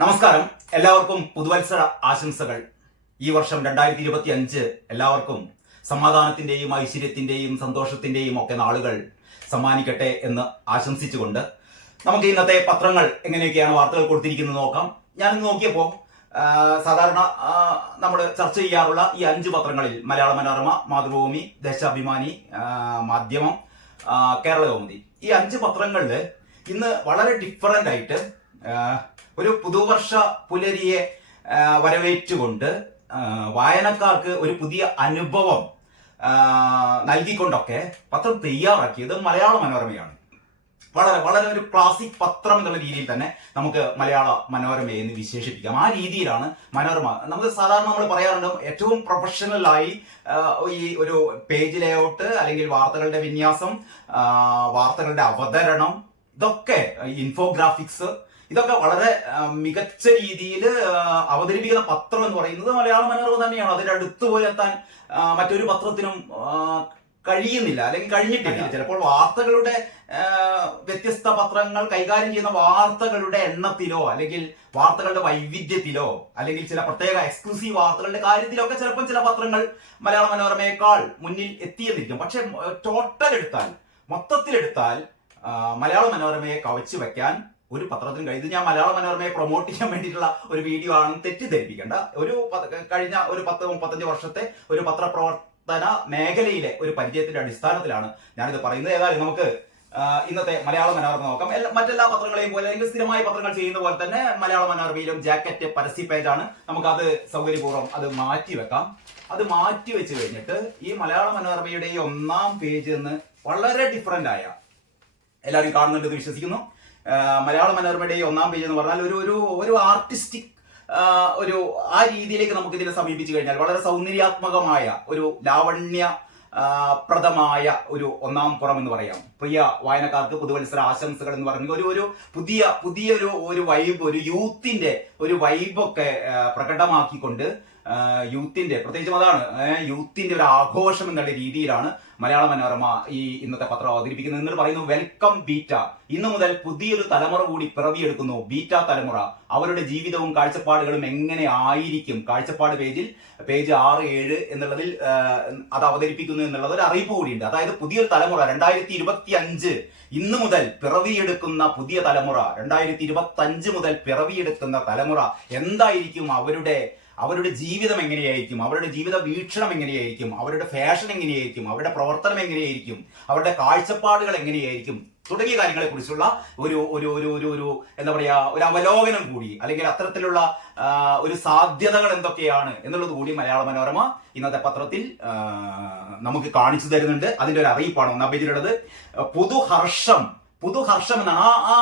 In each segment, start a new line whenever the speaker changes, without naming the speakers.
നമസ്കാരം. എല്ലാവർക്കും പുതുവത്സര ആശംസകൾ. ഈ വർഷം രണ്ടായിരത്തി ഇരുപത്തി അഞ്ച് എല്ലാവർക്കും സമാധാനത്തിന്റെയും ഐശ്വര്യത്തിന്റെയും സന്തോഷത്തിന്റെയും ഒക്കെ നാളുകൾ സമ്മാനിക്കട്ടെ എന്ന് ആശംസിച്ചുകൊണ്ട് നമുക്ക് ഇന്നത്തെ പത്രങ്ങൾ എങ്ങനെയൊക്കെയാണ് വാർത്തകൾ കൊടുത്തിരിക്കുന്നത് നോക്കാം. ഞാൻ നോക്കിയപ്പോൾ സാധാരണ നമ്മൾ ചർച്ച ചെയ്യാറുള്ള ഈ അഞ്ച് പത്രങ്ങളിൽ മലയാള മനോരമ മാതൃഭൂമി ദേശാഭിമാനി മാധ്യമം കേരളകൗമുദി കേരള കൗമുദി. ഈ അഞ്ച് പത്രങ്ങളിൽ ഇന്ന് വളരെ ഡിഫറന്റ് ആയിട്ട് ഒരു പുതുവർഷ പുലരിയെ വരവേറ്റുകൊണ്ട് വായനക്കാർക്ക് ഒരു പുതിയ അനുഭവം നൽകിക്കൊണ്ടൊക്കെ പത്രം തയ്യാറാക്കിയത് മലയാള മനോരമയാണ്. വളരെ വളരെ ഒരു ക്ലാസിക് പത്രം എന്നുള്ള രീതിയിൽ തന്നെ നമുക്ക് മലയാള മനോരമ എന്ന് വിശേഷിപ്പിക്കാം. ആ രീതിയിലാണ് മനോരമ. നമുക്ക് സാധാരണ നമ്മൾ പറയാറുണ്ട് ഏറ്റവും പ്രൊഫഷണലായി ഈ ഒരു പേജ് ലേഔട്ട് അല്ലെങ്കിൽ വാർത്തകളുടെ വിന്യാസം വാർത്തകളുടെ അവതരണം ഇതൊക്കെ ഇൻഫോഗ്രാഫിക്സ് ഇതൊക്കെ വളരെ മികച്ച രീതിയിൽ അവതരിപ്പിക്കുന്ന പത്രം എന്ന് പറയുന്നത് മലയാള മനോരമ തന്നെയാണ്. അതിന്റെ അടുത്ത് പോയി എത്താൻ മറ്റൊരു പത്രത്തിനും കഴിയുന്നില്ല അല്ലെങ്കിൽ കഴിഞ്ഞിട്ടില്ല. ചിലപ്പോൾ വാർത്തകളുടെ വ്യത്യസ്ത പത്രങ്ങൾ കൈകാര്യം ചെയ്യുന്ന വാർത്തകളുടെ എണ്ണത്തിലോ അല്ലെങ്കിൽ വാർത്തകളുടെ വൈവിധ്യത്തിലോ അല്ലെങ്കിൽ ചില പ്രത്യേക എക്സ്ക്ലൂസീവ് വാർത്തകളുടെ കാര്യത്തിലൊക്കെ ചിലപ്പോൾ ചില പത്രങ്ങൾ മലയാള മനോരമയേക്കാൾ മുന്നിൽ എത്തിയെന്നിരിക്കും. പക്ഷെ ടോട്ടൽ എടുത്താൽ മൊത്തത്തിലെടുത്താൽ മലയാള മനോരമയെ കവച്ചു വെക്കാൻ ഒരു പത്രത്തിന് കഴിഞ്ഞ് ഞാൻ മലയാള മനോരമയെ പ്രൊമോട്ട് ചെയ്യാൻ വേണ്ടിയിട്ടുള്ള ഒരു വീഡിയോ ആണ് തെറ്റിദ്ധരിപ്പിക്കേണ്ട. ഒരു കഴിഞ്ഞ ഒരു പത്ത് മുപ്പത്തഞ്ച് വർഷത്തെ ഒരു പത്രപ്രവർത്തന മേഖലയിലെ ഒരു പരിചയത്തിന്റെ അടിസ്ഥാനത്തിലാണ് ഞാനിത് പറയുന്നത്. ഏതായാലും നമുക്ക് ഇന്നത്തെ മലയാള മനോരമ നോക്കാം. മറ്റെല്ലാ പത്രങ്ങളെയും പോലെ അല്ലെങ്കിൽ സ്ഥിരമായ പത്രങ്ങൾ ചെയ്യുന്ന പോലെ തന്നെ മലയാള മനോരമയിലും ജാക്കറ്റ് പരസ്യ പേജാണ് നമുക്കത് സൗകര്യപൂർവം അത് മാറ്റി വെക്കാം. അത് മാറ്റി വെച്ച് കഴിഞ്ഞിട്ട് ഈ മലയാള മനോരമയുടെ ഒന്നാം പേജ് എന്ന് വളരെ ഡിഫറന്റ് ആയ എല്ലാവരും കാണുന്നുണ്ടെന്ന് വിശ്വസിക്കുന്നു. മലയാള മനോരമയുടെ ഒന്നാം പേജ് എന്ന് പറഞ്ഞാൽ ഒരു ഒരു ഒരു ആർട്ടിസ്റ്റിക് ഒരു ആ രീതിയിലേക്ക് നമുക്ക് ഇതിനെ സമീപിച്ചു കഴിഞ്ഞാൽ വളരെ സൗന്ദര്യാത്മകമായ ഒരു ലാവണ്യ പ്രദമായ ഒരു ഒന്നാം പുറം എന്ന് പറയാം. പ്രിയ വായനക്കാർക്ക് പുതുവത്സര ആശംസകൾ എന്ന് പറഞ്ഞ ഒരു ഒരു പുതിയ പുതിയൊരു ഒരു വൈബ് ഒരു യൂത്തിന്റെ ഒരു വൈബൊക്കെ പ്രകടമാക്കിക്കൊണ്ട് യൂത്തിന്റെ പ്രത്യേകിച്ചും അതാണ് യൂത്തിന്റെ ഒരു ആഘോഷം എന്നുള്ള രീതിയിലാണ് മലയാള മനോരമ ഈ ഇന്നത്തെ പത്രം അവതരിപ്പിക്കുന്നത് എന്നിട്ട് പറയുന്നു. വെൽക്കം ബീറ്റ ഇന്നു മുതൽ പുതിയൊരു തലമുറ കൂടി പിറവിയെടുക്കുന്നു. ബീറ്റ തലമുറ. അവരുടെ ജീവിതവും കാഴ്ചപ്പാടുകളും എങ്ങനെ ആയിരിക്കും? കാഴ്ചപ്പാട് പേജിൽ പേജ് ആറ് ഏഴ് എന്നുള്ളതിൽ അത് അവതരിപ്പിക്കുന്നു എന്നുള്ളത് ഒരു അറിയിപ്പ് കൂടിയുണ്ട്. അതായത് പുതിയൊരു തലമുറ രണ്ടായിരത്തി ഇരുപത്തി അഞ്ച് ഇന്നു മുതൽ പിറവിയെടുക്കുന്ന പുതിയ തലമുറ രണ്ടായിരത്തി ഇരുപത്തി അഞ്ച് മുതൽ പിറവിയെടുക്കുന്ന തലമുറ എന്തായിരിക്കും അവരുടെ അവരുടെ ജീവിതം എങ്ങനെയായിരിക്കും? അവരുടെ ജീവിത വീക്ഷണം എങ്ങനെയായിരിക്കും? അവരുടെ ഫാഷൻ എങ്ങനെയായിരിക്കും? അവരുടെ പ്രവർത്തനം എങ്ങനെയായിരിക്കും? അവരുടെ കാഴ്ചപ്പാടുകൾ എങ്ങനെയായിരിക്കും? തുടങ്ങിയ കാര്യങ്ങളെ കുറിച്ചുള്ള ഒരു ഒരു ഒരു ഒരു ഒരു എന്താ പറയാ ഒരു അവലോകനം കൂടി അല്ലെങ്കിൽ അത്തരത്തിലുള്ള ഒരു സാധ്യതകൾ എന്തൊക്കെയാണ് എന്നുള്ളത് കൂടി മലയാള മനോരമ ഇന്നത്തെ പത്രത്തിൽ നമുക്ക് കാണിച്ചു തരുന്നുണ്ട്. അതിന്റെ ഒരു അറിയിപ്പാണ് ഒന്നാം പേജിലുള്ളത് പുതുഹർഷം പുതുഹർഷം എന്നാണ് ആ ആ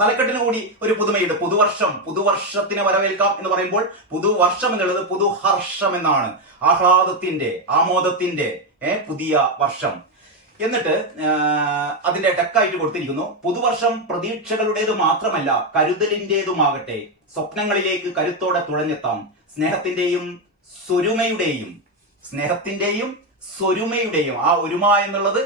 തലക്കെട്ടിന് കൂടി ഒരു പുതുമയുണ്ട്. പുതുവർഷം പുതുവർഷത്തിനെ വരവേൽക്കാം എന്ന് പറയുമ്പോൾ പുതുവർഷം എന്നുള്ളത് പുതുഹർഷം എന്നാണ് ആഹ്ലാദത്തിന്റെ ആമോദത്തിന്റെ ഏ, പുതിയ വർഷം. എന്നിട്ട് അതിന്റെ ടെക്കായിട്ട് കൊടുത്തിരിക്കുന്നു. പുതുവർഷം പ്രതീക്ഷകളുടേത് മാത്രമല്ല കരുതലിന്റേതുമാകട്ടെ സ്വപ്നങ്ങളിലേക്ക് കരുത്തോടെ തുഴഞ്ഞെത്താം. സ്നേഹത്തിന്റെയും സ്വരുമയുടെയും സ്നേഹത്തിന്റെയും സ്വരുമയുടെയും ആ ഒരുമ എന്നുള്ളത്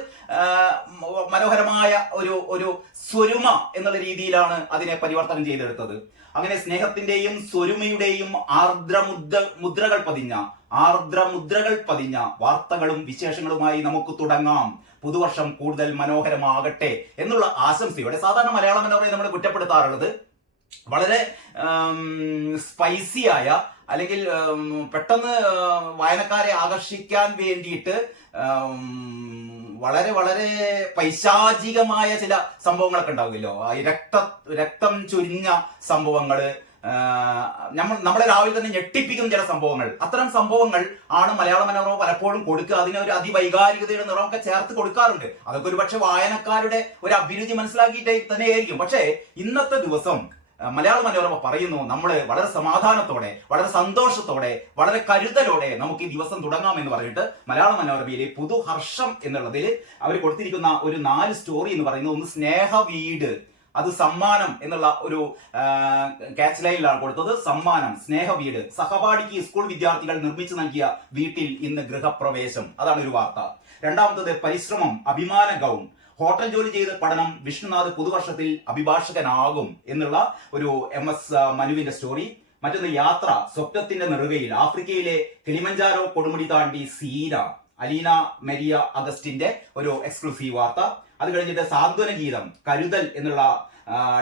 മനോഹരമായ ഒരു ഒരു സ്വരുമ എന്നുള്ള രീതിയിലാണ് അതിനെ പരിവർത്തനം ചെയ്തെടുത്തത്. അങ്ങനെ സ്നേഹത്തിന്റെയും സ്വരുമയുടെയും ആർദ്രമുദ്ര മുദ്രകൾ പതിഞ്ഞ ആർദ്രമുദ്രകൾ പതിഞ്ഞ വാർത്തകളും വിശേഷങ്ങളുമായി നമുക്ക് തുടങ്ങാം. പുതുവർഷം കൂടുതൽ മനോഹരമാകട്ടെ എന്നുള്ള ആശംസയോടെ സാധാരണ മലയാള പറയുന്നത് നമ്മൾ കുറ്റപ്പെടുത്താറുള്ളത് വളരെ സ്പൈസി ആയ അല്ലെങ്കിൽ പെട്ടെന്ന് വായനക്കാരെ ആകർഷിക്കാൻ വേണ്ടിയിട്ട് വളരെ വളരെ പൈശാചികമായ ചില സംഭവങ്ങളൊക്കെ ഉണ്ടാവുമല്ലോ. രക്ത രക്തം ചൊരിഞ്ഞ സംഭവങ്ങൾ നമ്മൾ നമ്മളെ രാവിലെ തന്നെ ഞെട്ടിപ്പിക്കുന്ന ചില സംഭവങ്ങൾ. അത്തരം സംഭവങ്ങൾ ആണ് മലയാള മനോരമ പലപ്പോഴും കൊടുക്കുക. അതിനെ ഒരു അതിവൈകാരികതയുടെ നിറമൊക്കെ ചേർത്ത് കൊടുക്കാറുണ്ട്. അതൊക്കെ ഒരു പക്ഷെ വായനക്കാരുടെ ഒരു അഭിരുചി മനസ്സിലാക്കിയിട്ടേ തന്നെയായിരിക്കും. പക്ഷേ ഇന്നത്തെ ദിവസം മലയാള മനോരമ പറയുന്നു നമ്മൾ വളരെ സമാധാനത്തോടെ വളരെ സന്തോഷത്തോടെ വളരെ കരുതലോടെ നമുക്ക് ഈ ദിവസം തുടങ്ങാം എന്ന് പറഞ്ഞിട്ട് മലയാള മനോരമയിലെ പുതുഹർഷം എന്നുള്ളതിൽ അവർ കൊടുത്തിരിക്കുന്ന ഒരു നാല് സ്റ്റോറി എന്ന് പറയുന്നത് ഒന്ന് സ്നേഹ വീട് അത് സമ്മാനം എന്നുള്ള ഒരു ക്യാച്ച് ലൈനിലാണ് കൊടുത്തത്. സമ്മാനം സ്നേഹ വീട്. സഹപാഠിക്ക് സ്കൂൾ വിദ്യാർത്ഥികൾ നിർമ്മിച്ചു നൽകിയ വീട്ടിൽ ഇന്ന് ഗൃഹപ്രവേശം. അതാണ് ഒരു വാർത്ത. രണ്ടാമത്തത് പരിശ്രമം അഭിമാന ഗൗൺ. ഹോട്ടൽ ജോലി ചെയ്ത് പഠനം വിഷ്ണുനാഥ് പുതുവർഷത്തിൽ അഭിഭാഷകനാകും എന്നുള്ള ഒരു എം എസ് മനുവിന്റെ സ്റ്റോറി മറ്റൊന്ന് യാത്ര സ്വപ്നത്തിന്റെ നെറുകയിൽ. ആഫ്രിക്കയിലെ കിളിമഞ്ചാരോ കൊടുമുടി താണ്ടി സീര അലീന മെരിയ അഗസ്റ്റിന്റെ ഒരു എക്സ്ക്ലൂസീവ് വാർത്ത. അത് കഴിഞ്ഞിട്ട് സാന്ത്വന ഗീതം കരുതൽ എന്നുള്ള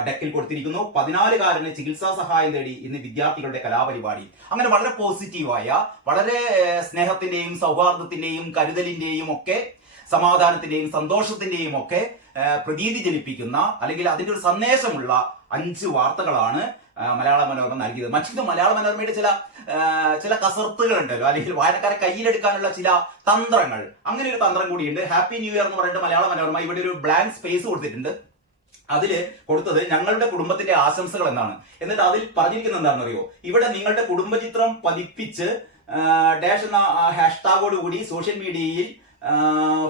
ഡെക്കിൽ കൊടുത്തിരിക്കുന്നു. പതിനാലുകാരന് ചികിത്സാ സഹായം തേടി ഇന്ന് വിദ്യാർത്ഥികളുടെ കലാപരിപാടി. അങ്ങനെ വളരെ പോസിറ്റീവായ വളരെ സ്നേഹത്തിന്റെയും സൗഹാർദ്ദത്തിന്റെയും കരുതലിന്റെയും ഒക്കെ സമാധാനത്തിന്റെയും സന്തോഷത്തിന്റെയും ഒക്കെ പ്രതീതി ജനിപ്പിക്കുന്ന അല്ലെങ്കിൽ അതിന്റെ ഒരു സന്ദേശമുള്ള അഞ്ച് വാർത്തകളാണ് മലയാള മനോരമ നൽകിയത്. മറ്റു മലയാള മനോരമയുടെ ചില ചില കസർത്തുകൾ ഉണ്ടല്ലോ അല്ലെങ്കിൽ വായനക്കാരെ കയ്യിലെടുക്കാനുള്ള ചില തന്ത്രങ്ങൾ. അങ്ങനെ ഒരു തന്ത്രം കൂടിയുണ്ട്. ഹാപ്പി ന്യൂ ഇയർ എന്ന് പറഞ്ഞിട്ട് മലയാള മനോരമ ഇവിടെ ഒരു ബ്ലാങ്ക് സ്പേസ് കൊടുത്തിട്ടുണ്ട്. അതിൽ കൊടുത്തത് ഞങ്ങളുടെ കുടുംബത്തിന്റെ ആശംസകൾ എന്നാണ്. എന്നിട്ട് അതിൽ പറഞ്ഞിരിക്കുന്നത് എന്താണെന്നറിയോ? ഇവിടെ നിങ്ങളുടെ കുടുംബചിത്രം പതിപ്പിച്ച് ഡാഷ് എന്ന ഹാഷ്ടാഗോട് കൂടി സോഷ്യൽ മീഡിയയിൽ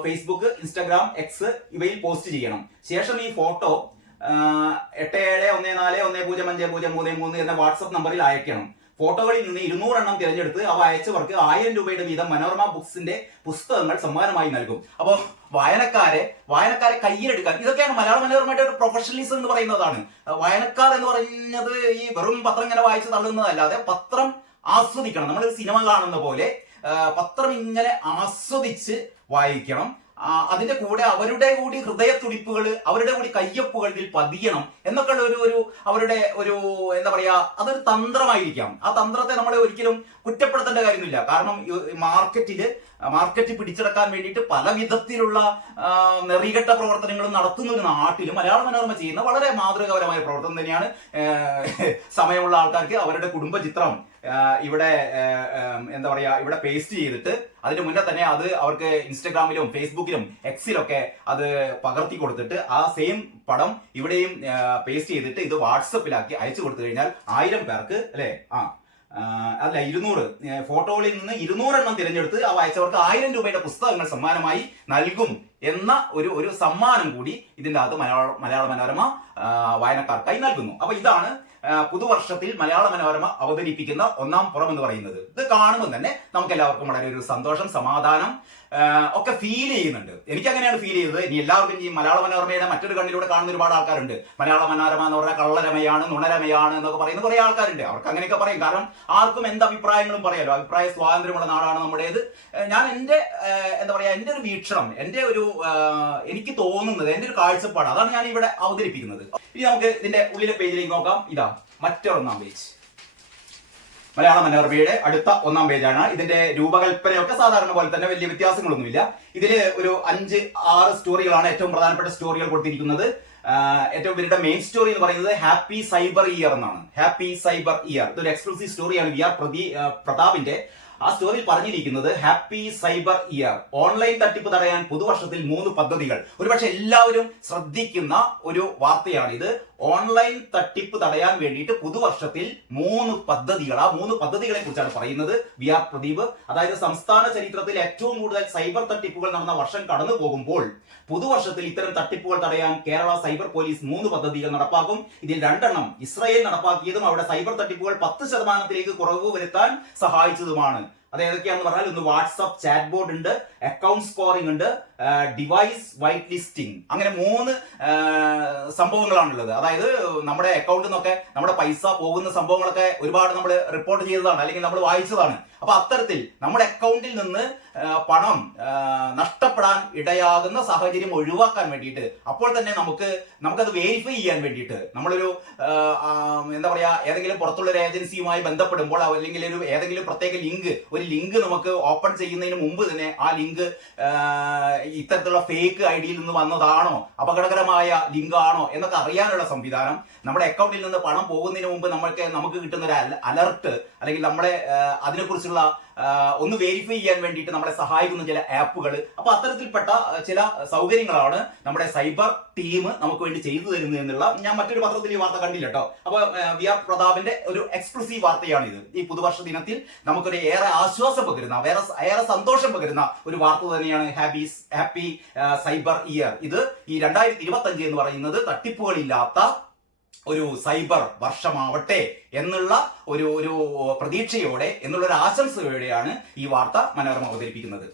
ഫേസ്ബുക്ക് ഇൻസ്റ്റാഗ്രാം എക്സ് ഇവയിൽ പോസ്റ്റ് ചെയ്യണം. ശേഷം ഈ ഫോട്ടോ എട്ട് ഏഴ് ഒന്ന് നാല് ഒന്ന് പൂജ്യം അഞ്ച് പൂജ്യം മൂന്ന് മൂന്ന് എന്ന വാട്സപ്പ് നമ്പറിൽ അയക്കണം. ഫോട്ടോകളിൽ നിന്ന് ഇരുന്നൂറെണ്ണം തിരഞ്ഞെടുത്ത് അവ അയച്ചവർക്ക് ആയിരം രൂപയുടെ വീതം മനോരമ ബുക്സിന്റെ പുസ്തകങ്ങൾ സമ്മാനമായി നൽകും. അപ്പോൾ വായനക്കാരെ വായനക്കാരെ കയ്യിലെടുക്കാൻ ഇതൊക്കെയാണ് മലയാള മനോരമയുടെ ഒരു പ്രൊഫഷണലിസം എന്ന് പറയുന്നതാണ്. വായനക്കാർ എന്ന് പറയുന്നത് ഈ വെറും പത്രം ഇങ്ങനെ വായിച്ച് തള്ളുന്നതല്ലാതെ പത്രം ആസ്വദിക്കണം. നമ്മൾ സിനിമ കാണുന്ന പോലെ പത്രം ഇങ്ങനെ ആസ്വദിച്ച് വായിക്കണം. അതിന്റെ കൂടെ അവരുടെ കൂടി ഹൃദയത്തുടിപ്പുകൾ അവരുടെ കൂടി കയ്യൊപ്പുകൾ ഇതിൽ പതിയണം എന്നൊക്കെ ഉള്ള ഒരു ഒരു അവരുടെ ഒരു എന്താ പറയാ അതൊരു തന്ത്രമായിരിക്കാം. ആ തന്ത്രത്തെ നമ്മളെ ഒരിക്കലും കുറ്റപ്പെടുത്തേണ്ട കാര്യമൊന്നുമില്ല. കാരണം മാർക്കറ്റിൽ മാർക്കറ്റ് പിടിച്ചെടുക്കാൻ വേണ്ടിയിട്ട് പല വിധത്തിലുള്ള നെറികെട്ട പ്രവർത്തനങ്ങളും നടത്തുന്ന ഒരു നാട്ടിൽ മലയാള മനോരമ ചെയ്യുന്ന വളരെ മാതൃകാപരമായ പ്രവർത്തനം തന്നെയാണ് സമയമുള്ള ആൾക്കാർക്ക് അവരുടെ കുടുംബ ചിത്രം ഇവിടെ എന്താ പറയാ ഇവിടെ പേസ്റ്റ് ചെയ്തിട്ട് അതിന് മുന്നേ തന്നെ അത് അവർക്ക് ഇൻസ്റ്റഗ്രാമിലും ഫേസ്ബുക്കിലും എക്സിലൊക്കെ അത് പകർത്തി കൊടുത്തിട്ട് ആ സെയിം പടം ഇവിടെയും പേസ്റ്റ് ചെയ്തിട്ട് ഇത് വാട്സപ്പിലാക്കി അയച്ചു കൊടുത്തു കഴിഞ്ഞാൽ ആയിരം പേർക്ക് അല്ലേ? ആ അല്ല ഇരുന്നൂറ് ഫോട്ടോകളിൽ നിന്ന് ഇരുന്നൂറെണ്ണം തിരഞ്ഞെടുത്ത് അവ അയച്ചവർക്ക് ആയിരം രൂപയുടെ പുസ്തകങ്ങൾ സമ്മാനമായി നൽകും എന്ന ഒരു ഒരു സമ്മാനം കൂടി ഇതിന്റെ അകത്ത് മലയാള മലയാള മനോരമ വായനക്കാർക്കായി നൽകുന്നു. അപ്പൊ ഇതാണ് പുതുവർഷത്തിൽ മലയാള മനോരമ അവതരിപ്പിക്കുന്ന ഒന്നാം പുറം എന്ന് പറയുന്നത്. ഇത് കാണുമ്പോൾ തന്നെ നമുക്ക് എല്ലാവർക്കും വളരെ ഒരു സന്തോഷം സമാധാനം ഒക്കെ ഫീൽ ചെയ്യുന്നുണ്ട്. എനിക്ക് അങ്ങനെയാണ് ഫീൽ ചെയ്തത്. ഇനി എല്ലാവർക്കും ഈ മലയാള മനോരമയുടെ മറ്റൊരു കണ്ണിലൂടെ കാണുന്ന ഒരുപാട് ആൾക്കാരുണ്ട്. മലയാള മനോരമ എന്ന് പറഞ്ഞാൽ കള്ളരമയാണ് നുണരമയാണ് എന്നൊക്കെ പറയുന്ന കുറെ ആൾക്കാരുണ്ട്. അവർക്ക് അങ്ങനെയൊക്കെ പറയും. കാരണം ആർക്കും എന്ത് അഭിപ്രായങ്ങളും പറയാലോ. അഭിപ്രായ സ്വാതന്ത്ര്യമുള്ള നാടാണ് നമ്മുടേത്. ഞാൻ എന്റെ എന്താ പറയാ എന്റെ ഒരു വീക്ഷണം എന്റെ ഒരു എനിക്ക് തോന്നുന്നത് എന്റെ ഒരു കാഴ്ചപ്പാട് അതാണ് ഞാൻ ഇവിടെ അവതരിപ്പിക്കുന്നത്. ഇനി നമുക്ക് ഇതിന്റെ ഉള്ളിലെ പേജിലേക്ക് നോക്കാം. ഇതാ മറ്റൊന്നാം പേജ് മലയാള മനോരമയുടെ അടുത്ത ഒന്നാം പേജാണ് ഇതിന്റെ രൂപകൽപ്പനയൊക്കെ സാധാരണ പോലെ തന്നെ വലിയ വ്യത്യാസങ്ങളൊന്നുമില്ല. ഇതിൽ ഒരു അഞ്ച് ആറ് സ്റ്റോറികളാണ് ഏറ്റവും പ്രധാനപ്പെട്ട സ്റ്റോറികൾ കൊടുത്തിരിക്കുന്നത്. ഏറ്റവും ഇവരുടെ മെയിൻ സ്റ്റോറി എന്ന് പറയുന്നത് ഹാപ്പി സൈബർ ഇയർ എന്നാണ്. ഹാപ്പി സൈബർ ഇയർ ഇതൊരു എക്സ്ക്ലൂസീവ് സ്റ്റോറിയാണ് വി ആർ പ്രതി പ്രതാപിന്റെ ആ സ്റ്റോറിയിൽ പറഞ്ഞിരിക്കുന്നത് ഹാപ്പി സൈബർ ഇയർ ഓൺലൈൻ തട്ടിപ്പ് തടയാൻ പുതുവർഷത്തിൽ മൂന്ന് പദ്ധതികൾ. ഒരുപക്ഷെ എല്ലാവരും ശ്രദ്ധിക്കുന്ന ഒരു വാർത്തയാണിത് ഓൺലൈൻ തട്ടിപ്പ് തടയാൻ വേണ്ടിയിട്ട് പുതുവർഷത്തിൽ മൂന്ന് പദ്ധതികൾ. ആ മൂന്ന് പദ്ധതികളെ കുറിച്ചാണ് പറയുന്നത് വി ആർ പ്രദീപ്. അതായത് സംസ്ഥാന ചരിത്രത്തിൽ ഏറ്റവും കൂടുതൽ സൈബർ തട്ടിപ്പുകൾ നടന്ന വർഷം കടന്നു പോകുമ്പോൾ പുതുവർഷത്തിൽ ഇത്തരം തട്ടിപ്പുകൾ തടയാൻ കേരള സൈബർ പോലീസ് മൂന്ന് പദ്ധതികൾ നടപ്പാക്കും. ഇതിൽ രണ്ടെണ്ണം ഇസ്രായേൽ നടപ്പാക്കിയതും അവിടെ സൈബർ തട്ടിപ്പുകൾ പത്ത് ശതമാനത്തിലേക്ക് കുറവ് വരുത്താൻ സഹായിച്ചതുമാണ്. അത് ഏതൊക്കെയാണെന്ന് പറഞ്ഞാൽ ഒന്ന് വാട്സപ്പ് ചാറ്റ് ബോർഡ് ഉണ്ട്. അക്കൗണ്ട് സ്കോറിംഗ് ഉണ്ട്. ഡിവൈസ് വൈറ്റ് ലിസ്റ്റിംഗ് അങ്ങനെ മൂന്ന് സംഭവങ്ങളാണുള്ളത്. അതായത് നമ്മുടെ അക്കൗണ്ടിൽ നിന്നൊക്കെ നമ്മുടെ പൈസ പോകുന്ന സംഭവങ്ങളൊക്കെ ഒരുപാട് നമ്മൾ റിപ്പോർട്ട് ചെയ്തതാണ് അല്ലെങ്കിൽ നമ്മൾ വായിച്ചതാണ്. അപ്പൊ അത്തരത്തിൽ നമ്മുടെ അക്കൗണ്ടിൽ നിന്ന് പണം നഷ്ടപ്പെടാൻ ഇടയാകുന്ന സാഹചര്യം ഒഴിവാക്കാൻ വേണ്ടിയിട്ട് അപ്പോൾ തന്നെ നമുക്ക് നമുക്കത് വെരിഫൈ ചെയ്യാൻ വേണ്ടിയിട്ട് നമ്മളൊരു എന്താ പറയാ ഏതെങ്കിലും പുറത്തുള്ള ഒരു ഏജൻസിയുമായി ബന്ധപ്പെടുമ്പോൾ അല്ലെങ്കിൽ ഒരു ഏതെങ്കിലും പ്രത്യേക ലിങ്ക് ഒരു ലിങ്ക് നമുക്ക് ഓപ്പൺ ചെയ്യുന്നതിന് മുമ്പ് തന്നെ ആ ലിങ്ക് ഇത്തരത്തിലുള്ള ഫേക്ക് ഐ ഡിയിൽ നിന്ന് വന്നതാണോ? അപകടകരമായ ലിങ്ക് ആണോ? എന്നൊക്കെ അറിയാനുള്ള സംവിധാനം. നമ്മുടെ അക്കൗണ്ടിൽ നിന്ന് പണം പോകുന്നതിന് മുമ്പ് നമ്മൾക്ക് നമുക്ക് കിട്ടുന്ന ഒരു അലർട്ട് അല്ലെങ്കിൽ നമ്മളെ അതിനെക്കുറിച്ചുള്ള ഒന്ന് വെരിഫൈ ചെയ്യാൻ വേണ്ടിയിട്ട് നമ്മളെ സഹായിക്കുന്ന ചില ആപ്പുകൾ അപ്പൊ അത്തരത്തിൽപ്പെട്ട ചില സൗകര്യങ്ങളാണ് നമ്മുടെ സൈബർ ടീം നമുക്ക് വേണ്ടി ചെയ്തു തരുന്നത് എന്നുള്ള ഞാൻ മറ്റൊരു പത്രത്തിൽ ഈ വാർത്ത കണ്ടില്ല കേട്ടോ അപ്പൊ വി ആർ പ്രതാപിന്റെ ഒരു എക്സ്ക്ലൂസീവ് വാർത്തയാണ് ഇത് ഈ പുതുവർഷ ദിനത്തിൽ നമുക്കൊരു ഏറെ ആശ്വാസം പകരുന്ന വേറെ ഏറെ സന്തോഷം പകരുന്ന ഒരു വാർത്ത തന്നെയാണ് ഹാപ്പി ഹാപ്പി സൈബർ ഇയർ ഇത് ഈ രണ്ടായിരത്തി ഇരുപത്തി അഞ്ച് എന്ന് പറയുന്നത് തട്ടിപ്പുകളില്ലാത്ത ഒരു സൈബർ വർഷമാവട്ടെ എന്നുള്ള ഒരു ഒരു പ്രതീക്ഷയോടെ എന്നുള്ള ഒരു ആശംസയോടെയാണ് ഈ വാർത്ത മനോരമ അവതരിപ്പിക്കുന്നത്.